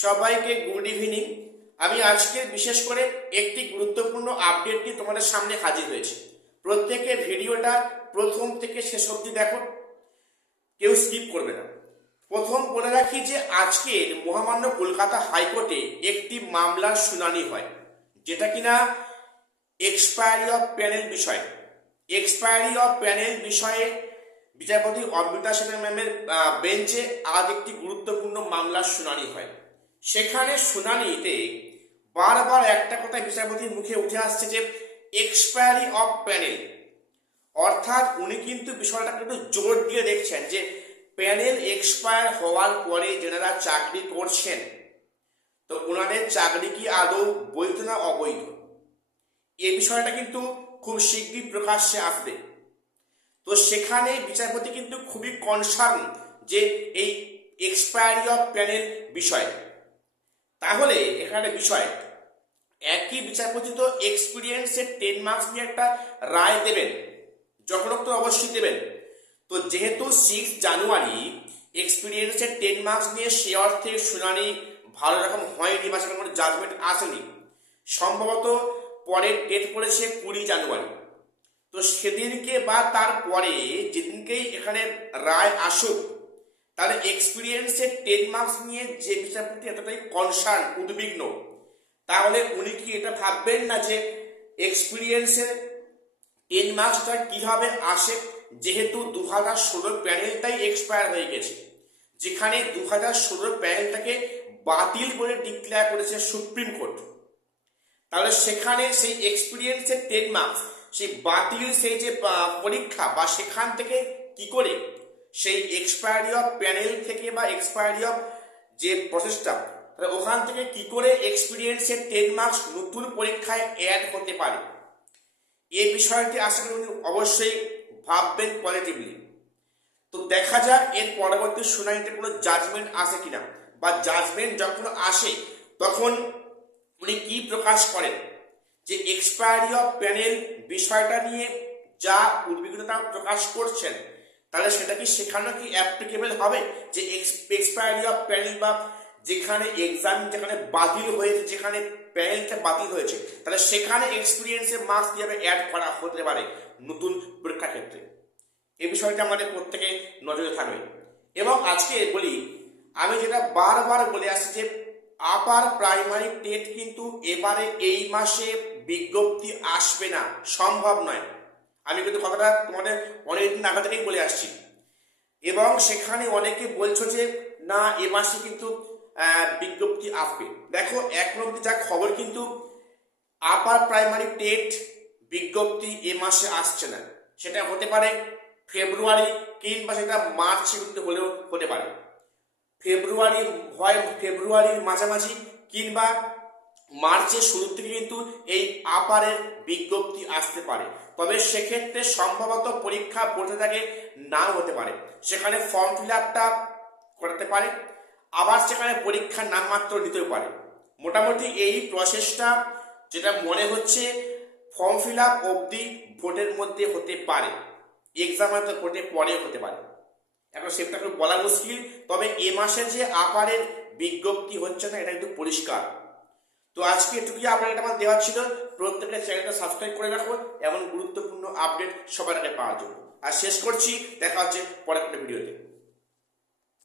সবাইকে good evening. আমি আজকে বিশেষ করে একটি গুরুত্বপূর্ণ আপডেট নিয়ে তোমাদের সামনে হাজির হয়েছি। প্রত্যেকে ভিডিওটা প্রথম থেকে শেষ অবধি দেখো, কেউ স্কিপ করবে না। প্রথম বলে রাখি যে আজকের মহামান্য কলকাতা হাইকোর্টে একটি মামলার শুনানি হয়, যেটা কিনা এক্সপায়ারি অফ প্যানেল বিষয়। এক্সপায়ারি অফ প্যানেল বিষয়ে বিচারপতি অমৃতা সেনের ম্যামের বেঞ্চে আজ একটি গুরুত্বপূর্ণ মামলার শুনানি হয়। সেখানে শুনানিতে বারবার একটা কথা বিচারপতির মুখে উঠে আসছে যে এক্সপায়ারি অফ প্যানেল, অর্থাৎ উনি কিন্তু বিষয়টাকে একটু জোর দিয়ে দেখছেন যে প্যানেল এক্সপায়ার হওয়ার পরে যেনারা চাকরি করছেন, তো ওনাদের চাকরি কি আদৌ বৈধ না অবৈধ, এই বিষয়টা কিন্তু খুব শীঘ্রই প্রকাশ্যে আসবে। তো সেখানে বিচারপতি কিন্তু খুবই কনসার্ন যে এই এক্সপায়ারি অফ প্যানেল বিষয়। তাহলে এখানে বিষয় একই বিচারপতি তো এক্সপিরিয়েন্সের 10 মার্কস নিয়ে একটা রায় দেবেন, যখন তো অবশ্যই দেবেন। তো যেহেতু 6 জানুয়ারি এক্সপিরিয়েন্সের 10 মার্কস নিয়ে সে অর্থে শুনানি ভালো রকম হয়নি বা সেরকম কোনো জাজমেন্ট আসেনি, সম্ভবত পরের ডেট পড়েছে 20 জানুয়ারি। তো সেদিনকে বা তারপরে যেদিনকেই এখানে রায় আসুক, তাহলে এক্সপিরিয়েন্সের 10 মার্কস নিয়ে যে বিচারপতি এতটাই কনসার্ন, উদ্বিগ্ন, তাহলে উনি কি এটা ভাববেন না যে এক্সপিরিয়েন্সের 10 মার্কসটা কিভাবে আসে, যেহেতু 2016 প্যানেলটাই এক্সপায়ার হয়ে গেছে, যেখানে 2016 প্যানেলটাকে বাতিল করে ডিক্লেয়ার করেছে সুপ্রিম কোর্ট। তাহলে সেখানে সেই এক্সপিরিয়েন্সের 10 মার্কস, সেই বাতিল সেই যে পরীক্ষা বা সেখান থেকে কি করে সেই এক্সপায়ারি অফ প্যানেল থেকে বা এক্সপায়ারি অফ যে প্রসেসটা, ওখান থেকে কি করে এক্সপিরিয়েন্সের 10 মার্কস নতুন পরীক্ষায় অ্যাড হতে পারে, এই বিষয়টি আশা করি উনি অবশ্যই ভাববেন পজিটিভলি। তো দেখা যাক এর পরবর্তী শুনানিতে কোনো জাজমেন্ট আসে কিনা, বা জাজমেন্ট যখন আসে তখন উনি কি প্রকাশ করেন, যে এক্সপায়ারি অফ প্যানেল বিষয়টা নিয়ে যা উদ্বিগ্নতা প্রকাশ করছেন, তাহলে সেটা কি সেখানে কি অ্যাপ্লিকেবল হবে, যে এক্সপায়ারি অফ প্যানেল বা যেখানে এক্সাম যেখানে বাতিল হয়েছে, যেখানে প্যানেলটা বাতিল হয়েছে, তাহলে সেখানে এক্সপিরিয়েন্সের মার্কস কিভাবে অ্যাড করা হতে পারে নতুন পরীক্ষার ক্ষেত্রে, এই বিষয়টা আমাদের প্রত্যেকে নজরে থাকবে। এবং আজকে বলি, আমি যেটা বারবার বলে আসছি যে আপার প্রাইমারি টেট কিন্তু এবারে এই মাসে বিজ্ঞপ্তি আসবে না, সম্ভব নয়। আমি কিন্তু কথাটা তোমাদের অনেকদিন আগে থেকেই বলে আসছি। এবং সেখানে অনেকে বলছো যে না এ মাসে কিন্তু বিজ্ঞপ্তি আসবে। দেখো এখন অব্দি যা খবর, কিন্তু আপার প্রাইমারি টেট বিজ্ঞপ্তি এ মাসে আসছে না। সেটা হতে পারে ফেব্রুয়ারি, কিংবা সেটা মার্চে কিন্তু হলেও হতে পারে। ফেব্রুয়ারি হয় ফেব্রুয়ারির মাঝামাঝি কিংবা মার্চের শুরুর থেকে কিন্তু এই আপারের বিজ্ঞপ্তি আসতে পারে। তবে সেক্ষেত্রে সম্ভবত পরীক্ষা বসে থাকে নাও হতে পারে, সেখানে ফর্ম ফিল আপটা করাতে পারে, আবার সেখানে পরীক্ষার নামমাত্র নিতেও পারে। মোটামুটি এই প্রসেসটা যেটা মনে হচ্ছে ফর্ম ফিল আপ অবধি ভোটের মধ্যে হতে পারে, এক্সাম হয়তো ভোটের পরে হতে পারে, এখন সেটা বলা মুশকিল। তবে এ মাসে যে আপারের বিজ্ঞপ্তি হচ্ছে না, এটা কিন্তু পরিষ্কার। তো আজকে এটুকুই আপনার আমার দেওয়া ছিল। প্রত্যেকটা চ্যানেলটা সাবস্ক্রাইব করে রাখুন এমন গুরুত্বপূর্ণ আপডেট সবার আগে পাওয়ার জন্য। আর শেষ করছি, দেখা হচ্ছে পরের একটা ভিডিওতে।